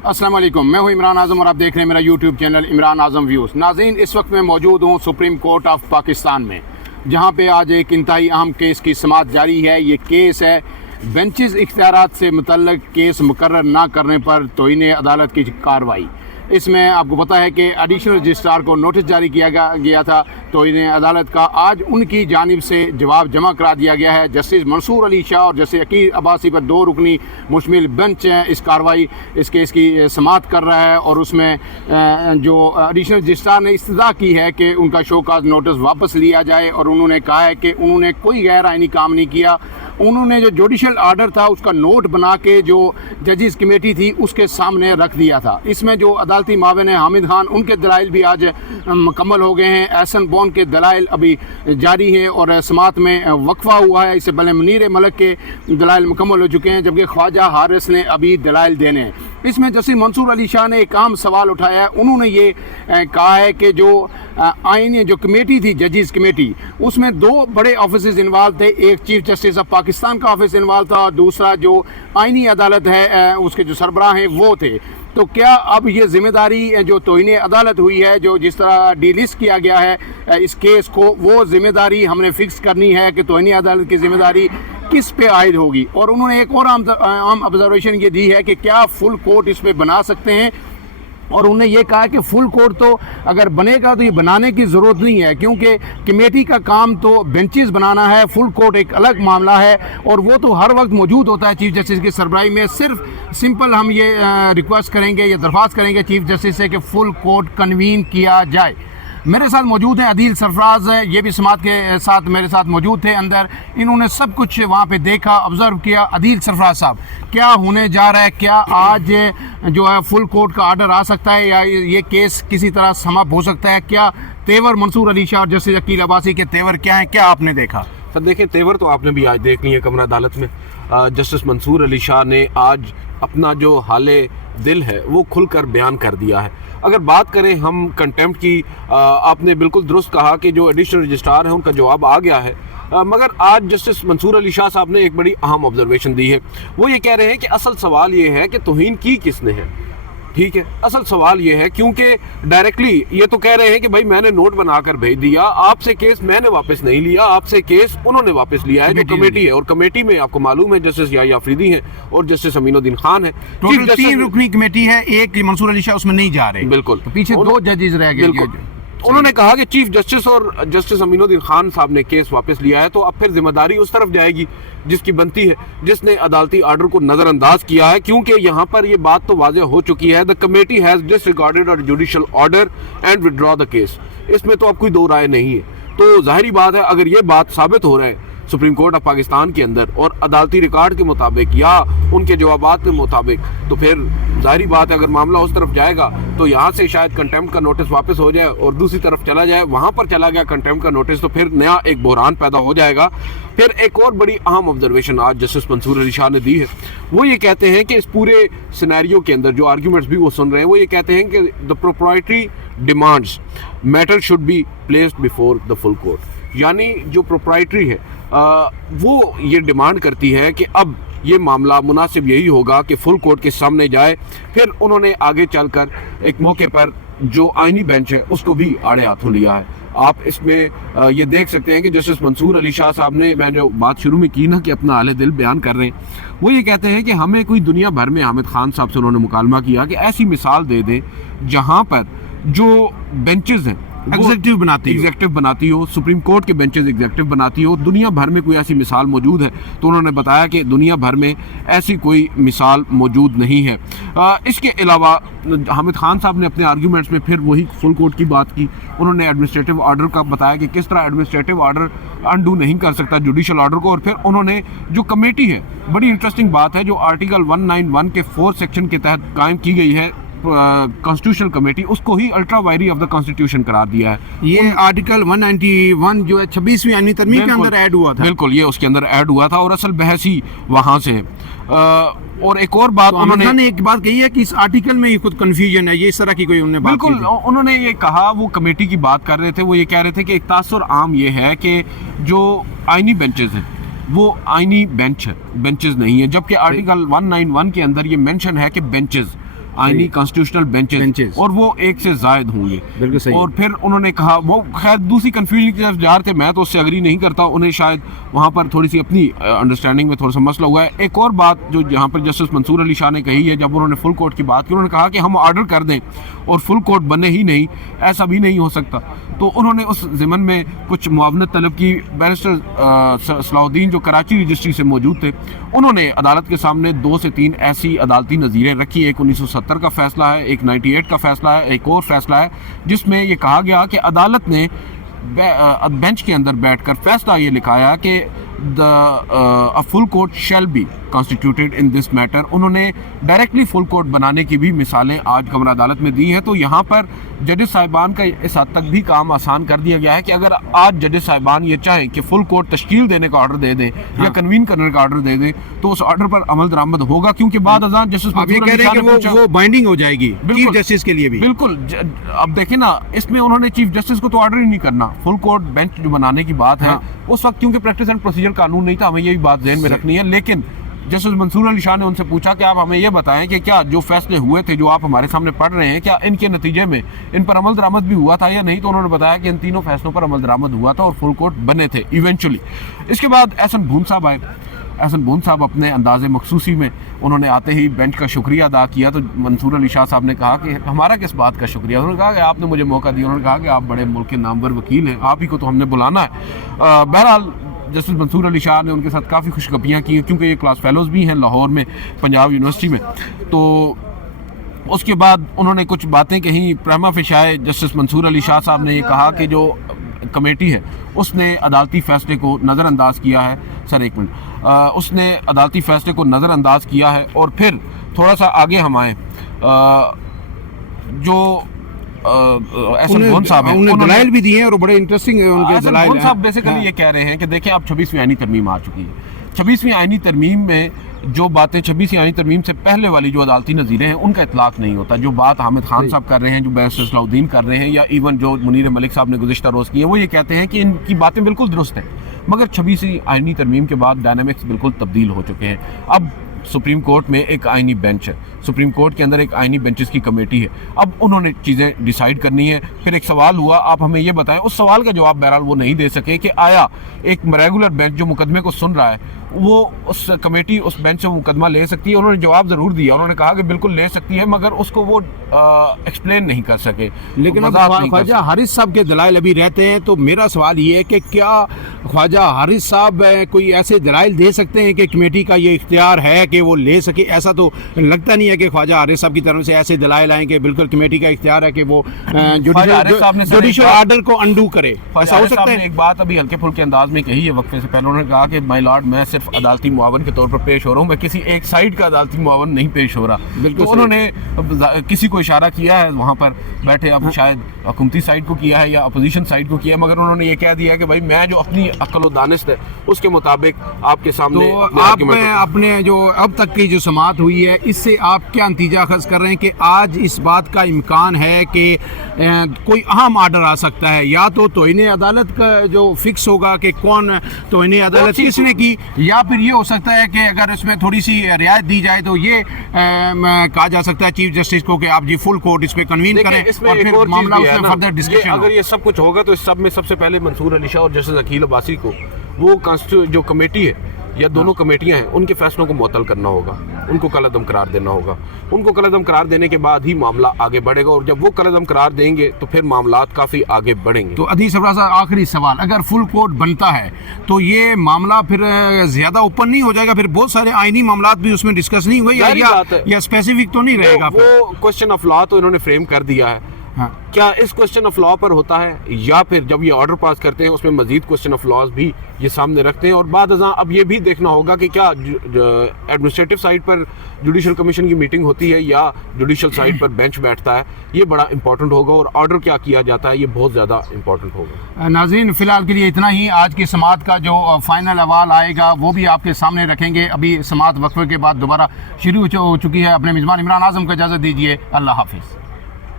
अस्सलाम वालेकुम, मैं हूं इमरान आज़म और आप देख रहे हैं मेरा यूट्यूब चैनल इमरान आज़म व्यूज़। नाज़रीन, इस वक्त मैं मौजूद हूं सुप्रीम कोर्ट ऑफ पाकिस्तान में, जहां पे आज एक इंतहाई अहम केस की समाअत जारी है। ये केस है बेंचेस इख्तियारात से मुतल्लक केस मुकर्रर ना करने पर तौहीन अदालत की कार्रवाई। इसमें आपको पता है कि एडिशनल रजिस्ट्रार को नोटिस जारी किया गया था तौहीन अदालत का। आज उनकी जानिब से जवाब जमा करा दिया गया है। जस्टिस मंसूर अली शाह और जस्टिस अकील अब्बासी पर 2 रुकनी मुश्तमिल बेंच इस कार्रवाई इस केस की समाअत कर रहा है और उसमें जो एडिशनल रजिस्ट्रार ने इस्तदा की है कि उनका शोकाज नोटिस वापस लिया जाए और उन्होंने कहा है कि उन्होंने कोई गैर आइनी काम नहीं किया। उन्होंने जो जुडिशल आर्डर था उसका नोट बना के जो जजेस कमेटी थी उसके सामने रख दिया था। इसमें जो अदालती माविन है हामिद खान, उनके दलाइल भी आज मुकम्मल हो गए हैं। एहसन बॉन के दलाइल अभी जारी हैं और समाअत में वक्फा हुआ है। इससे पहले मुनीर मलिक के दलाइल मुकम्मल हो चुके हैं, जबकि ख्वाजा हारिस ने अभी दलाइल देने हैं। इसमें जस्टिस मंसूर अली शाह ने एक अहम सवाल उठाया है। उन्होंने ये कहा है कि जो आईनी जो कमेटी थी जजेस कमेटी, उसमें 2 बड़े ऑफिसर्स इन्वॉल्व थे। एक चीफ जस्टिस ऑफ पाकिस्तान का ऑफिस इन्वॉल्व था और दूसरा जो आईनी अदालत है उसके जो सरबराह हैं वो थे। तो क्या अब ये जिम्मेदारी जो तौहीन अदालत हुई है, जो जिस तरह डिलिस्ट किया गया है इस केस को, वो जिम्मेदारी हमने फिक्स करनी है कि तौहीन अदालत की जिम्मेदारी किस पे आयद होगी। और उन्होंने एक और आम ऑब्जर्वेशन ये दी है कि क्या फुल कोर्ट इस पे बना सकते हैं, और उन्होंने ये कहा कि फुल कोर्ट तो अगर बनेगा तो ये बनाने की ज़रूरत नहीं है, क्योंकि कमेटी का काम तो बेंचेस बनाना है। फुल कोर्ट एक अलग मामला है और वो तो हर वक्त मौजूद होता है चीफ जस्टिस की सरबराही में। सिर्फ सिंपल हम ये रिक्वेस्ट करेंगे या दरख्वास्त करेंगे चीफ जस्टिस से कि फुल कोर्ट कन्वीन किया जाए। मेरे साथ मौजूद हैं अदील सरफराज, ये भी समाअत के साथ मेरे साथ मौजूद थे अंदर। इन्होंने सब कुछ वहाँ पे देखा, ऑब्ज़र्व किया। अदील सरफराज साहब, क्या होने जा रहा है? क्या आज जो है फुल कोर्ट का आर्डर आ सकता है या ये केस किसी तरह समाप्त हो सकता है? क्या तेवर मंसूर अली शाह और जस्टिस अकील अब्बासी के तेवर क्या हैं? क्या आपने देखा? सर देखिए, तेवर तो आपने भी आज देख लिया कमरा अदालत में। जस्टिस मंसूर अली शाह ने आज अपना जो हाले दिल है वो खुलकर बयान कर दिया है। अगर बात करें हम कंटेम्प्ट की, आपने बिल्कुल दुरुस्त कहा कि जो एडिशनल रजिस्ट्रार है उनका जवाब आ गया है, मगर आज जस्टिस मंसूर अली शाह साहब ने एक बड़ी अहम ऑब्जर्वेशन दी है। वो ये कह रहे हैं कि असल सवाल ये है कि तौहीन की किसने है। ठीक है, असल सवाल ये है क्योंकि डायरेक्टली ये तो कह रहे हैं कि भाई मैंने नोट बनाकर भेज दिया, आपसे केस मैंने वापस नहीं लिया, आपसे केस उन्होंने वापस लिया है जो कमेटी है। और कमेटी में आपको मालूम है जस्टिस याह्या अफरीदी हैं और जस्टिस अमीनुद्दीन खान है। टोटल 3 रुकनी कमेटी है, एक मंसूर अली शाह उसमें नहीं जा रहे। बिल्कुल, तो पीछे 2 जजेस रह गए। उन्होंने कहा कि चीफ जस्टिस और जस्टिस अमीनुद्दीन खान साहब ने केस वापस लिया है, तो अब फिर जिम्मेदारी उस तरफ जाएगी जिसकी बनती है, जिसने अदालती आर्डर को नजरअंदाज किया है। क्योंकि यहाँ पर ये बात तो वाज़ेह हो चुकी है, the committee has disregarded a judicial order and withdraw the case. इसमें तो अब कोई 2 राय नहीं है। तो जाहिर बात है अगर ये बात साबित हो रहा है सुप्रीम कोर्ट ऑफ पाकिस्तान के अंदर और अदालती रिकॉर्ड के मुताबिक या उनके जवाबात के मुताबिक, तो फिर जाहिर बात है अगर मामला उस तरफ जाएगा तो यहाँ से शायद कंटेम्प्ट का नोटिस वापस हो जाए और दूसरी तरफ चला जाए, वहाँ पर चला गया कंटेम्प्ट का नोटिस, तो फिर नया एक बहरान पैदा हो जाएगा। फिर एक और बड़ी अहम ऑब्जर्वेशन आज जस्टिस मंसूर अली शाह ने दी है। वो ये कहते हैं कि इस पूरे सिनेरियो के अंदर जो आर्ग्यूमेंट्स भी वो सुन रहे हैं, वो ये कहते हैं कि the proprietary demands matter should be placed before the full court. यानी जो प्रोप्राइटरी है वो ये डिमांड करती है कि अब ये मामला मुनासिब यही होगा कि फुल कोर्ट के सामने जाए। फिर उन्होंने आगे चलकर एक मौके पर जो आईनी बेंच है उसको भी आड़े हाथों लिया है। आप इसमें ये देख सकते हैं कि जस्टिस मंसूर अली शाह साहब ने, मैं जो बात शुरू में की ना कि अपना हाले दिल बयान कर रहे हैं, वो ये कहते हैं कि हमें कोई दुनिया भर में हामिद खान साहब से उन्होंने मुकालमा किया कि ऐसी मिसाल दे दें जहाँ पर जो बेंचेस हैं एग्जेक्टिव बनाती हो, सुप्रीम कोर्ट के बेंचेस एग्जेक्टिव बनाती हो, दुनिया भर में कोई ऐसी मिसाल मौजूद है। तो उन्होंने बताया कि दुनिया भर में ऐसी कोई मिसाल मौजूद नहीं है। इसके अलावा हामिद खान साहब ने अपने आर्ग्यूमेंट्स में फिर वही फुल कोर्ट की बात की। उन्होंने एडमिनिस्ट्रेटिव ऑर्डर का बताया कि किस तरह एडमिनिस्ट्रेटिव ऑर्डर अनडू नहीं कर सकता जुडिशियल ऑर्डर को। और फिर उन्होंने जो कमेटी है, बड़ी इंटरेस्टिंग बात है, जो आर्टिकल 191 के 4 सेक्शन के तहत कायम की गई है कॉन्स्टिट्यूशनल कमेटी, उसको ही अल्ट्रा वायरी ऑफ द कॉन्स्टिट्यूशन करार दिया है। ये आर्टिकल 191 जो है 26वीं आईनी तरमीम के अंदर ऐड हुआ था। बिल्कुल, ये उसके अंदर ऐड हुआ था और असल बहस ही वहाँ से है। और एक और बात, तो उन्होंने एक बात कही है कि इस आर्टिकल में ये खुद कंफ्यूजन है, ये इस तरह की कोई उन्होंने बात बिल्कुल उन्होंने ये कहा, वो कमेटी की बात कर रहे थे, वो ये कह रहे थे कि एक तासुर आम ये है कि जो आईनी बेंचेस हैं वो आईनी बेंचेस नहीं है, जबकि आर्टिकल 191 के अंदर ये मेंशन है कि बेंचेस आईनी कॉन्स्टिट्यूशनल बेंचेस, Benches. और वो 1 से ज़ायद होंगे। बिल्कुल सही। और फिर उन्होंने कहा, वो खैर दूसरी कन्फ्यूजन की तरफ जा रहे थे, मैं तो उससे अग्री नहीं करता, उन्हें शायद वहाँ पर थोड़ी सी अपनी अंडरस्टैंडिंग में थोड़ा सा मसला हुआ है। एक और बात जो यहाँ पर जस्टिस मंसूर अली शाह ने कही है, जब उन्होंने फुल कोर्ट की बात की, उन्होंने कहा कि हम ऑर्डर कर दें और फुल कोर्ट बने ही नहीं, ऐसा भी नहीं हो सकता। तो उन्होंने उस ज़मन में कुछ मुआवनत तलब की। बैरिस्टर सलाहुद्दीन जो कराची रजिस्ट्री से मौजूद थे, उन्होंने अदालत के सामने 2 से 3 ऐसी अदालती नज़ीरें रखी। एक 1970 का फैसला है, एक 98 का फैसला है, एक और फैसला है जिसमें ये कहा गया कि अदालत ने बेंच के अंदर बैठकर फैसला ये लिखाया कि a full court shall be constituted in this matter. उन्होंने डायरेक्टली फुल कोर्ट बनाने की भी मिसालें आज कमरा अदालत में दी हैं। तो यहाँ पर जजेस साहिबान का इस हद तक भी काम आसान कर दिया गया है कि अगर आज जजेस साहिबान ये चाहें कि फुल कोर्ट तश्कील देने का ऑर्डर दे दें या कन्वीन करने का ऑर्डर दे दें, तो उस ऑर्डर पर अमल दरामद होगा, क्योंकि बाद अजान जस्टिस आप ये कह रहे हैं कि वो बाइंडिंग हो जाएगी चीफ जस्टिस के लिए भी। बिल्कुल। अब देखें ना, इसमें उन्होंने चीफ जस्टिस को तो ऑर्डर ही नहीं करना, फुल कोर्ट बेंच जो बनाने की बात है उस वक्त क्योंकि प्रैक्टिस एंड प्रोसीजर कानून नहीं था, हमें यही बात ज़हन में रखनी है। लेकिन जस्टिस मंसूर अली शाह ने उनसे पूछा कि आप हमें ये बताएं कि क्या जो फैसले हुए थे, जो आप हमारे सामने पढ़ रहे हैं, क्या इनके नतीजे में इन पर अमल दरामद भी हुआ था या नहीं। तो उन्होंने बताया कि इन तीनों फैसलों पर अमल दरामद हुआ था और फुल कोर्ट बने थे इवेंचुअली। इसके बाद एहसन बून साहब आए। एहसन बून साहब अपने अंदाज़े मखसूसी में उन्होंने आते ही बेंच का शुक्रिया अदा किया। तो मंसूर अली शाह साहब ने कहा कि हमारा किस बात का शुक्रिया। उन्होंने कहा कि आपने मुझे मौका दिया। उन्होंने कहा कि आप बड़े मुल्क के नामवर वकील हैं, आप ही को तो हमने बुलाना है। बहरहाल जस्टिस मंसूर अली शाह ने उनके साथ काफ़ी खुशगपियाँ की, क्योंकि ये क्लास फेलोज़ भी हैं लाहौर में, पंजाब यूनिवर्सिटी में। तो उसके बाद उन्होंने कुछ बातें कहीं प्रेमा फिशाए। जस्टिस मंसूर अली शाह साहब ने ये कहा कि जो कमेटी है उसने अदालती फ़ैसले को नज़रअंदाज किया है। सर एक मिनट, उसने अदालती फ़ैसले को नज़रअंदाज किया है। और फिर थोड़ा सा आगे हम आएँ, जो एहसन बून साहब हैं, उन्होंने दलाइल भी दिए हैं और बड़े इंटरेस्टिंग है उनके दलाइल। बून साहब बेसिकली ये कह रहे हैं कि देखिए, अब 26वीं आईनी तरमीम आ चुकी है। 26वीं आईनी तरमीम में जो बातें 26वीं आईनी तरमीम से पहले वाली जो अदालती नज़ीरें हैं उनका इतलाक़ नहीं होता। जो बात हामिद खान साहब कर रहे हैं, जो बैरिस्टर सलाहुद्दीन कर रहे हैं, या इवन जो मुनीर मलिक साहब ने गुज़िश्ता रोज़ की है, वो ये कहते हैं कि इनकी बातें बिल्कुल दुरुस्त हैं। मगर 26वीं आईनी तरमीम के बाद डायनामिक्स बिल्कुल तब्दील हो चुके हैं। अब सुप्रीम कोर्ट में एक आईनी बेंच है, सुप्रीम कोर्ट के अंदर एक आईनी बेंचेस की कमेटी है। अब उन्होंने चीज़ें डिसाइड करनी है। फिर एक सवाल हुआ, आप हमें ये बताएं। उस सवाल का जवाब बहरहाल वो नहीं दे सके कि आया एक रेगुलर बेंच जो मुकदमे को सुन रहा है, वो उस कमेटी उस बेंच से मुकदमा ले सकती है। उन्होंने जवाब ज़रूर दिया, उन्होंने कहा कि बिल्कुल ले सकती है, मगर उसको वो एक्सप्लेन नहीं कर सके। लेकिन अब ख्वाजा हारिस साहब के दलाइल अभी रहते हैं, तो मेरा सवाल ये है कि क्या ख्वाजा हारिस साहब कोई ऐसे दलाइल दे सकते हैं कि कमेटी का ये इख्तियार है कि वो ले सके? ऐसा तो लगता नहीं है कि ख्वाजा हारिस साहब की तरफ से ऐसे दलाइल आए कि बिल्कुल कमेटी का इख्तियार है कि वो जुडिशल आर्डर को अंडू करे। ऐसा हो सकता है? एक बात अभी हल्के फुल्के अंदाज में कही है वक्फे से पहले, उन्होंने कहा कि माय लॉर्ड, मैं सिर्फ अदालती मुआवन के तौर पर पेश हो रहा हूँ, मैं किसी एक साइड का अदालती मुआवन नहीं पेश हो रहा। तो उन्होंने किसी को इशारा किया है वहाँ पर बैठे, अब शायद हुकूमती साइड को किया है या अपोजिशन साइड को किया है, मगर उन्होंने ये कह दिया कि भाई मैं जो अपनी अक्ल व दानिश है उसके मुताबिक आपके सामने। तो आप अपने जो अब तक की जो समाअत हुई है, इससे आप क्या नतीजा अखज़ कर रहे हैं कि आज इस बात का इम्कान है कि कोई अहम आर्डर आ सकता है, या तो तौहीन अदालत का जो फिक्स होगा कि कौन तौहीन अदालत किसने की, या फिर ये हो सकता है कि अगर इसमें थोड़ी सी रियायत दी जाए तो ये कहा जा सकता है चीफ जस्टिस को कि आप जी फुल कोर्ट इस पे कन्वीन करें और फिर मामला उसमें फर्दर डिस्कशन। अगर ये सब कुछ होगा तो इस सब में सबसे पहले मंसूर अली शाह और जस्टिस अकील अब्बासी को वो जो कमेटी है या दोनों कमेटियां हैं उनके फैसलों को मुअत्तल करना होगा, उनको कलअदम करार देना होगा। उनको कलअदम करार देने के बाद ही मामला आगे बढ़ेगा, और जब वो कलअदम करार देंगे तो फिर मामलात काफ़ी आगे बढ़ेंगे। तो अदीस सरफराज साहब, आखिरी सवाल, अगर फुल कोर्ट बनता है तो ये मामला फिर ज़्यादा ओपन नहीं हो जाएगा? फिर बहुत सारे आईनी मामलात भी उसमें डिस्कस नहीं हुए, या स्पेसिफिक तो नहीं रहेगा? वो क्वेश्चन ऑफ लॉ तो इन्होंने फ्रेम कर दिया है। हाँ। क्या इस क्वेश्चन ऑफ लॉ पर होता है, या फिर जब ये ऑर्डर पास करते हैं उसमें मजीद क्वेश्चन ऑफ लॉज भी ये सामने रखते हैं? और बाद अब ये भी देखना होगा कि क्या एडमिनिस्ट्रेटिव साइड पर जुडिशल कमीशन की मीटिंग होती है या जुडिशल साइड पर बेंच बैठता है, ये बड़ा इंपॉर्टेंट होगा। और ऑर्डर क्या किया जाता है, ये बहुत ज़्यादा इंपॉर्टेंट होगा। नाज़रीन, फिलहाल के लिए इतना ही। आज की समाअत का जो फाइनल अहवाल आएगा वो भी आपके सामने रखेंगे। अभी समाअत वक्फे के बाद दोबारा शुरू हो चुकी है। अपने मेज़बान इमरान आज़म को इजाज़त दीजिए। अल्लाह हाफिज़।